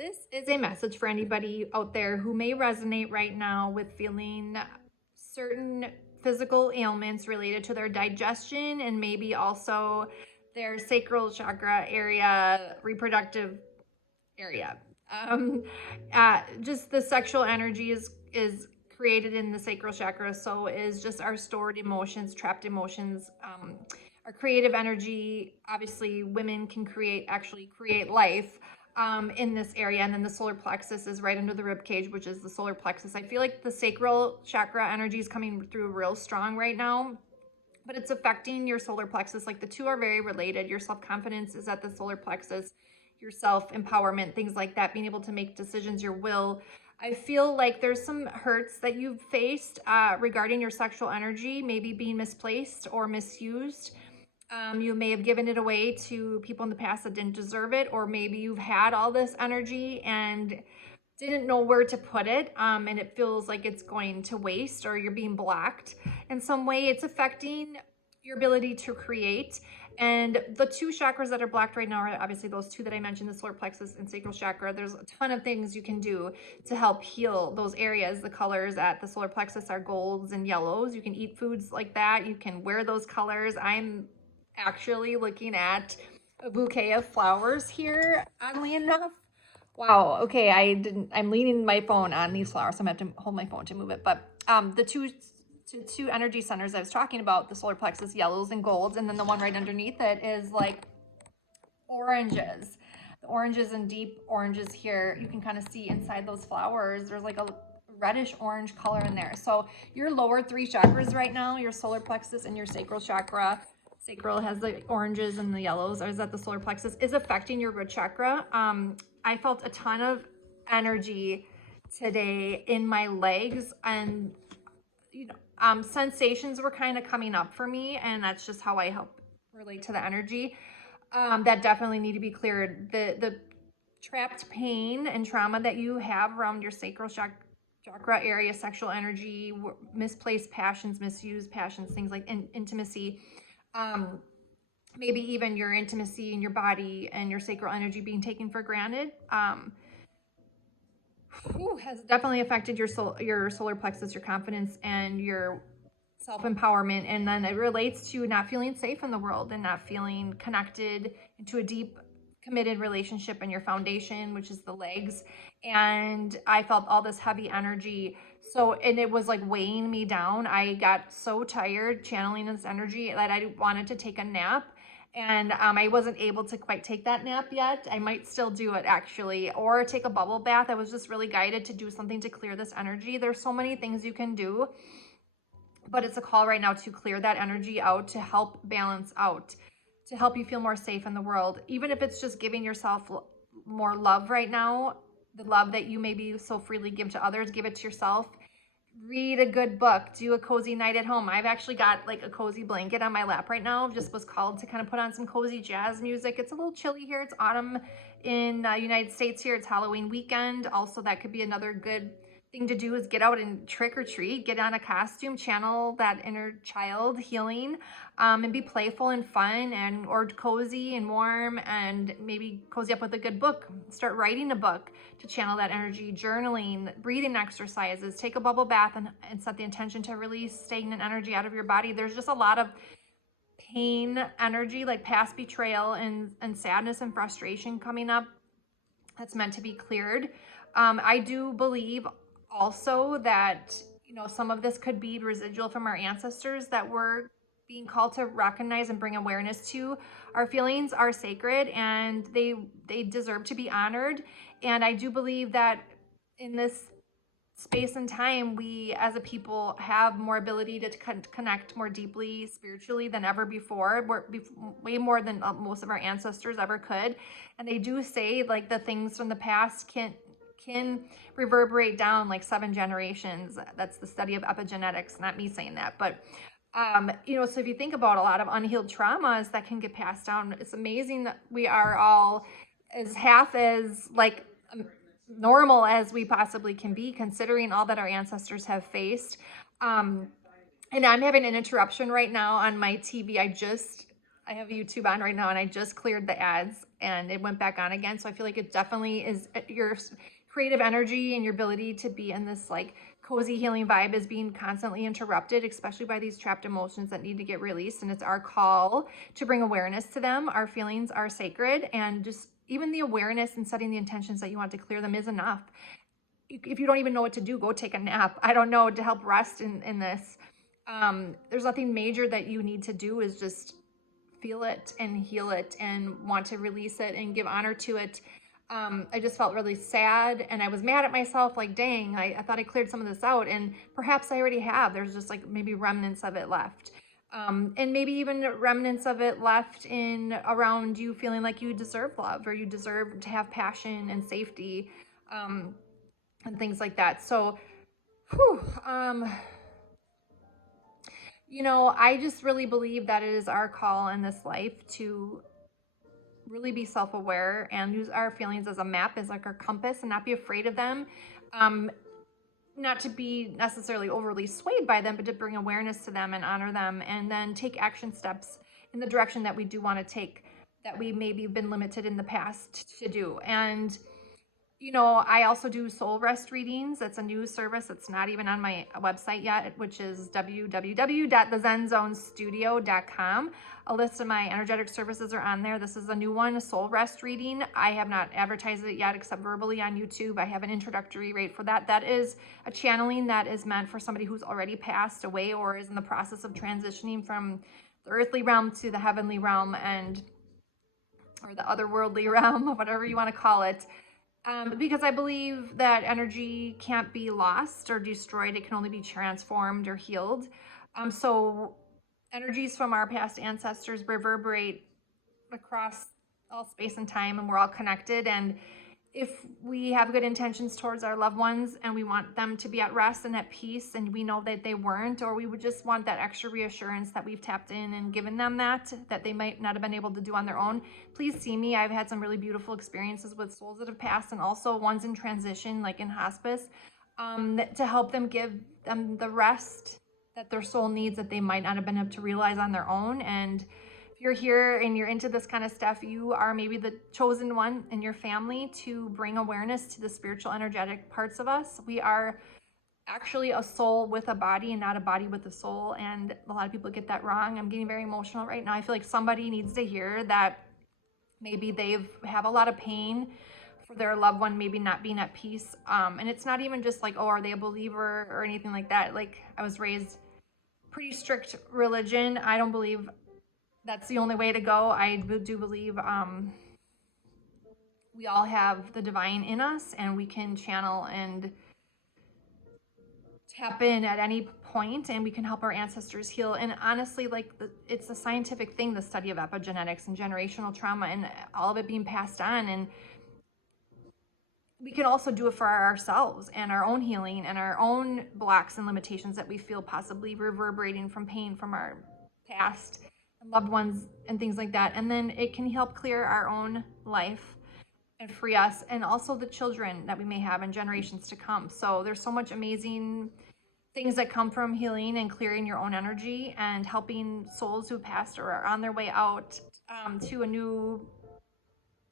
This is a message for anybody out there who may resonate right now with feeling certain physical ailments related to their digestion and maybe also their sacral chakra area, reproductive area. Um, just the sexual energy is created in the sacral chakra, so is just our stored emotions, trapped emotions. Our creative energy. Obviously, women can actually create life in this area, and then the solar plexus is right under the rib cage, which is the solar plexus. I feel like the sacral chakra energy is coming through real strong right now, but it's affecting your solar plexus. Like the two are very related. Your self-confidence is at the solar plexus, your self-empowerment, things like that, being able to make decisions, your will. I feel like there's some hurts that you've faced regarding your sexual energy, maybe being misplaced or misused. You may have given it away to people in the past that didn't deserve it, or maybe you've had all this energy and didn't know where to put it, and it feels like it's going to waste or you're being blocked in some way. It's affecting your ability to create. And the two chakras that are blocked right now are obviously those two that I mentioned, the solar plexus and sacral chakra. There's a ton of things you can do to help heal those areas. The colors at the solar plexus are golds and yellows. You can eat foods like that. You can wear those colors. I'm actually looking at a bouquet of flowers here, oddly enough. Wow. Okay. I'm leaning my phone on these flowers, so I'm gonna have to hold my phone to move it. But the two energy centers I was talking about, the solar plexus, yellows and golds, and then the one right underneath it is like oranges. The oranges and deep oranges here, you can kind of see inside those flowers. There's like a reddish orange color in there. So your lower three chakras right now, your solar plexus and your sacral chakra, sacral has the oranges and the yellows, or is that the solar plexus, is affecting your root chakra. I felt a ton of energy today in my legs, and sensations were kind of coming up for me, and that's just how I help relate to the energy. That definitely need to be cleared. The trapped pain and trauma that you have around your sacral chakra area, sexual energy, misplaced passions, misused passions, things like intimacy, maybe even your intimacy in your body and your sacral energy being taken for granted, has definitely affected your solar plexus, your confidence, and your self-empowerment. And then it relates to not feeling safe in the world and not feeling connected into a deep committed relationship in your foundation, which is the legs. And I felt all this heavy energy, and it was like weighing me down. I got so tired channeling this energy that I wanted to take a nap, and I wasn't able to quite take that nap yet. I might still do it actually, or take a bubble bath. I was just really guided to do something to clear this energy. There's so many things you can do, but it's a call right now to clear that energy out, to help balance out, to help you feel more safe in the world. Even if it's just giving yourself more love right now, the love that you maybe so freely give to others, give it to yourself. Read a good book, do a cozy night at home. I've actually got like a cozy blanket on my lap right now. Just was called to kind of put on some cozy jazz music. It's a little chilly here. It's autumn in United States here. It's Halloween weekend. Also, that could be another good thing to do, is get out and trick or treat, get on a costume, channel that inner child healing, and be playful and fun, and or cozy and warm, and maybe cozy up with a good book. Start writing a book to channel that energy, journaling, breathing exercises, take a bubble bath, and set the intention to release stagnant energy out of your body. There's just a lot of pain energy, like past betrayal and sadness and frustration coming up that's meant to be cleared. I do believe also that some of this could be residual from our ancestors that we're being called to recognize and bring awareness to. Our feelings are sacred, and they deserve to be honored. And I do believe that in this space and time, we as a people have more ability to connect more deeply spiritually than ever before. We're way more than most of our ancestors ever could. And they do say like the things from the past can reverberate down like 7 generations. That's the study of epigenetics, not me saying that. But so if you think about a lot of unhealed traumas that can get passed down, it's amazing that we are all as half as like normal as we possibly can be, considering all that our ancestors have faced. And I'm having an interruption right now on my TV. I just I have YouTube on right now, and I just cleared the ads and it went back on again. So I feel like it definitely is your creative energy and your ability to be in this like cozy healing vibe is being constantly interrupted, especially by these trapped emotions that need to get released. And it's our call to bring awareness to them. Our feelings are sacred, and just even the awareness and setting the intentions that you want to clear them is enough. If you don't even know what to do, go take a nap. I don't know, to help rest in this. There's nothing major that you need to do, is just feel it and heal it and want to release it and give honor to it. I just felt really sad, and I was mad at myself, like, dang, I thought I cleared some of this out, and perhaps I already have. There's just like maybe remnants of it left. And maybe even remnants of it left in around you feeling like you deserve love, or you deserve to have passion and safety, and things like that. So, whew, you know, I just really believe that it is our call in this life to really be self-aware and use our feelings as a map, as like our compass, and not be afraid of them. Not to be necessarily overly swayed by them, but to bring awareness to them and honor them, and then take action steps in the direction that we do want to take, that we maybe been limited in the past to do. And you know, I also do soul rest readings. That's a new service that's not even on my website yet, which is www.thezenzonestudio.com. A list of my energetic services are on there. This is a new one, a soul rest reading. I have not advertised it yet except verbally on YouTube. I have an introductory rate for that. That is a channeling that is meant for somebody who's already passed away or is in the process of transitioning from the earthly realm to the heavenly realm, and or the otherworldly realm, whatever you want to call it. Because I believe that energy can't be lost or destroyed. It can only be transformed or healed. So energies from our past ancestors reverberate across all space and time, and we're all connected. And if we have good intentions towards our loved ones and we want them to be at rest and at peace, and we know that they weren't, or we would just want that extra reassurance that we've tapped in and given them that they might not have been able to do on their own, please see me. I've had some really beautiful experiences with souls that have passed, and also ones in transition, like in hospice, to help them, give them the rest that their soul needs, that they might not have been able to realize on their own. And you're here and you're into this kind of stuff, you are maybe the chosen one in your family to bring awareness to the spiritual, energetic parts of us. We are actually a soul with a body and not a body with a soul. And a lot of people get that wrong. I'm getting very emotional right now. I feel like somebody needs to hear that maybe they've have a lot of pain for their loved one maybe not being at peace. And it's not even just like, oh, are they a believer or anything like that. Like, I was raised pretty strict religion. I don't believe that's the only way to go. I do believe we all have the divine in us, and we can channel and tap in at any point, and we can help our ancestors heal. And honestly, like, it's a scientific thing, the study of epigenetics and generational trauma and all of it being passed on. And we can also do it for ourselves and our own healing and our own blocks and limitations that we feel possibly reverberating from pain from our past loved ones and things like that. And then it can help clear our own life and free us, and also the children that we may have in generations to come. So there's so much amazing things that come from healing and clearing your own energy and helping souls who passed or are on their way out to a new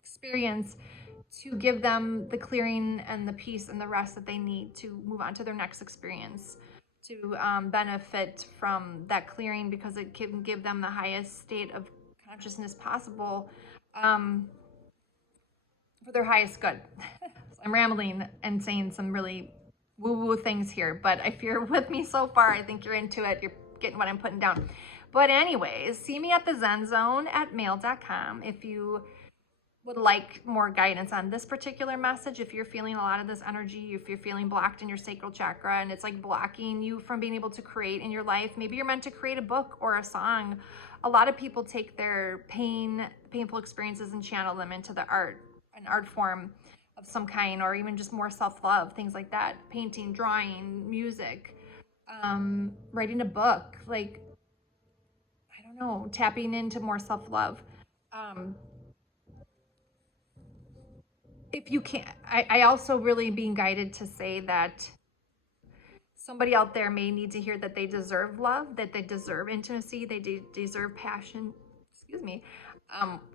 experience, to give them the clearing and the peace and the rest that they need to move on to their next experience, to benefit from that clearing, because it can give them the highest state of consciousness possible for their highest good. So I'm rambling and saying some really woo-woo things here, but if you're with me so far, I think you're into it. You're getting what I'm putting down. But anyways, see me at thezenzone@mail.com if you would like more guidance on this particular message. If you're feeling a lot of this energy, if you're feeling blocked in your sacral chakra and it's like blocking you from being able to create in your life, maybe you're meant to create a book or a song. A lot of people take their painful experiences and channel them into the art, an art form of some kind, or even just more self-love, things like that. Painting, drawing, music, writing a book, like, I don't know, tapping into more self-love. If you can't, I also really being guided to say that somebody out there may need to hear that they deserve love, that they deserve intimacy, they deserve passion, excuse me.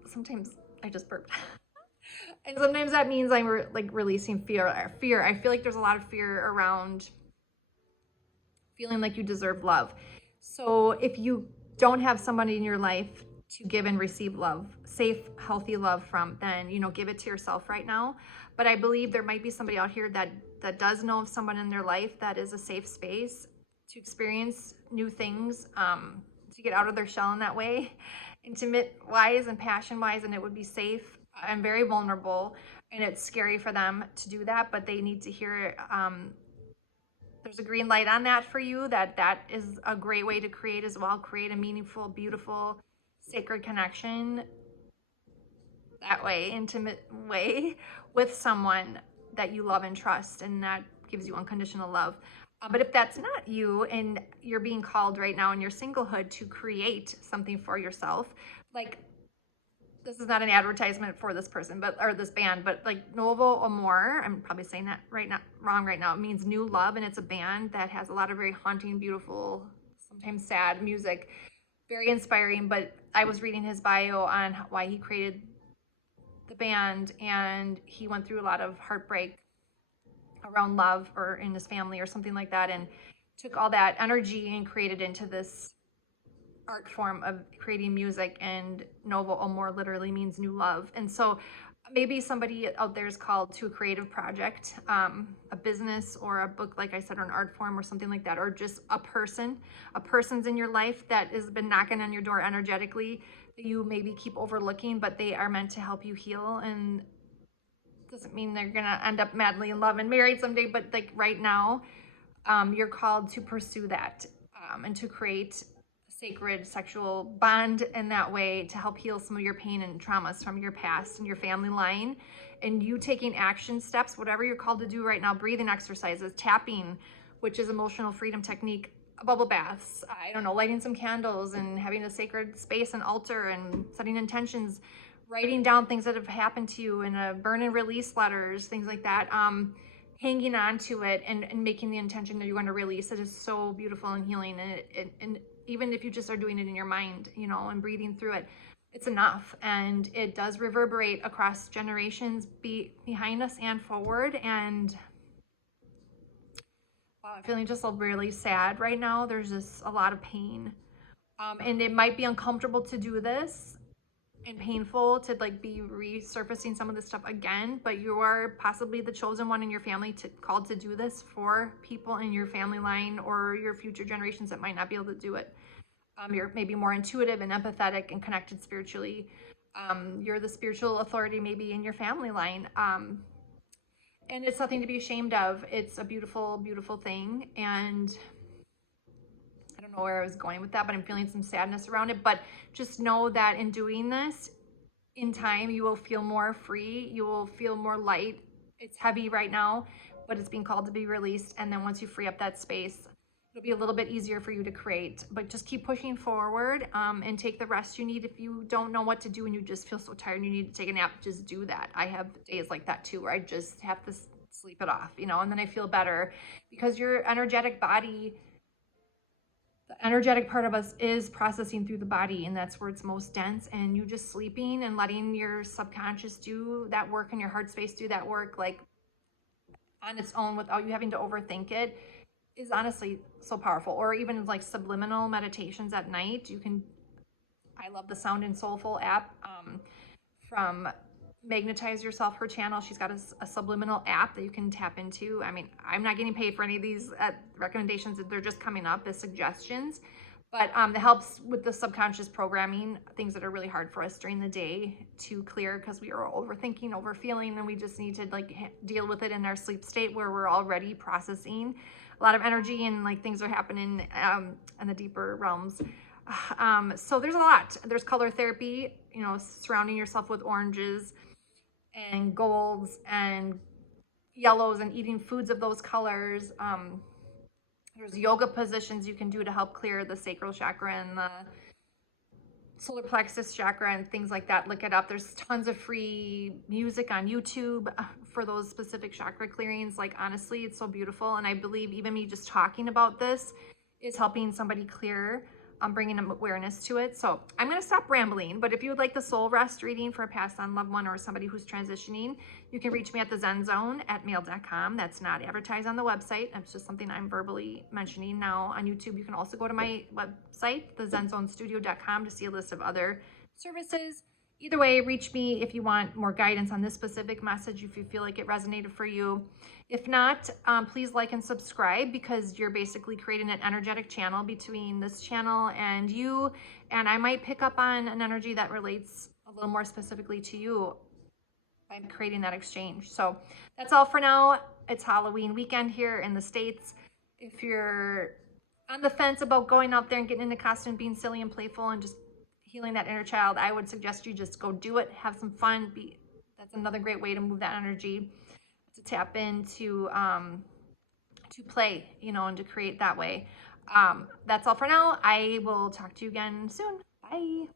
Sometimes I just burped. And sometimes that means I'm like releasing fear. Fear. I feel like there's a lot of fear around feeling like you deserve love. So if you don't have somebody in your life to give and receive love, safe, healthy love from, then, you know, give it to yourself right now. But I believe there might be somebody out here that does know of someone in their life that is a safe space to experience new things, to get out of their shell in that way, intimate wise and passion wise, and it would be safe and very vulnerable. And it's scary for them to do that, but they need to hear there's a green light on that for you, that is a great way to create as well. Create a meaningful, beautiful, sacred connection that way, intimate way with someone that you love and trust, and that gives you unconditional love. But if that's not you and you're being called right now in your singlehood to create something for yourself, like, this is not an advertisement for this person, but, or this band, but like Novo Amor, I'm probably saying that wrong right now. It means new love, and it's a band that has a lot of very haunting, beautiful, sometimes sad music, very inspiring. But I was reading his bio on why he created the band, and he went through a lot of heartbreak around love or in his family or something like that, and took all that energy and created into this art form of creating music. And Novo Amor literally means new love. And so maybe somebody out there is called to a creative project, a business or a book, like I said, or an art form or something like that, or just a person's in your life that has been knocking on your door energetically that you maybe keep overlooking, but they are meant to help you heal. And doesn't mean they're gonna end up madly in love and married someday, but like right now, you're called to pursue that, and to create sacred sexual bond in that way to help heal some of your pain and traumas from your past and your family line. And you taking action steps, whatever you're called to do right now, breathing exercises, tapping, which is emotional freedom technique, bubble baths, I don't know, lighting some candles and having a sacred space and altar and setting intentions, writing down things that have happened to you and burn and release letters, things like that. Hanging on to it and making the intention that you're going to release it is so beautiful and healing. And even if you just are doing it in your mind, you know, and breathing through it, it's enough. And it does reverberate across generations, behind us and forward. And wow, I'm feeling just really sad right now. There's just a lot of pain. And it might be uncomfortable to do this and painful to like be resurfacing some of this stuff again, but you are possibly the chosen one in your family called to do this for people in your family line or your future generations that might not be able to do it. You're maybe more intuitive and empathetic and connected spiritually. You're the spiritual authority maybe in your family line. And it's nothing to be ashamed of. It's a beautiful, beautiful thing. And I don't know where I was going with that, but I'm feeling some sadness around it. But just know that in doing this, in time, you will feel more free. You will feel more light. It's heavy right now, but it's being called to be released. And then once you free up that space, it'll be a little bit easier for you to create. But just keep pushing forward, and take the rest you need. If you don't know what to do and you just feel so tired and you need to take a nap, just do that. I have days like that too, where I just have to sleep it off, you know, and then I feel better, because your energetic body, the energetic part of us, is processing through the body, and that's where it's most dense. And you just sleeping and letting your subconscious do that work and your heart space do that work, like on its own without you having to overthink it, is honestly so powerful. Or even like subliminal meditations at night. I love the Sound and Soulful app, from Magnetize Yourself, her channel. She's got a subliminal app that you can tap into. I mean, I'm not getting paid for any of these recommendations. They're just coming up as suggestions, but it helps with the subconscious programming, things that are really hard for us during the day to clear, because we are overthinking, overfeeling, and we just need to like deal with it in our sleep state, where we're already processing a lot of energy and like things are happening in the deeper realms. So there's a lot. There's color therapy, you know, surrounding yourself with oranges and golds and yellows and eating foods of those colors. There's yoga positions you can do to help clear the sacral chakra and the solar plexus chakra and things like that. Look it up. There's tons of free music on YouTube for those specific chakra clearings. Like, honestly, it's so beautiful. And I believe even me just talking about this is helping somebody clear bringing awareness to it. So I'm going to stop rambling, but if you would like the soul rest reading for a passed on loved one or somebody who's transitioning, you can reach me at thezenzone@mail.com. That's not advertised on the website. That's just something I'm verbally mentioning now on YouTube. You can also go to my website, thezenzonestudio.com, to see a list of other services. Either way, reach me if you want more guidance on this specific message, if you feel like it resonated for you. If not, please like and subscribe, because you're basically creating an energetic channel between this channel and you, and I might pick up on an energy that relates a little more specifically to you by creating that exchange. So that's all for now. It's Halloween weekend here in the States. If you're on the fence about going out there and getting into costume, being silly and playful and just healing that inner child, I would suggest you just go do it, have some fun. That's another great way to move that energy, to tap into, to play, and to create that way. That's all for now. I will talk to you again soon. Bye.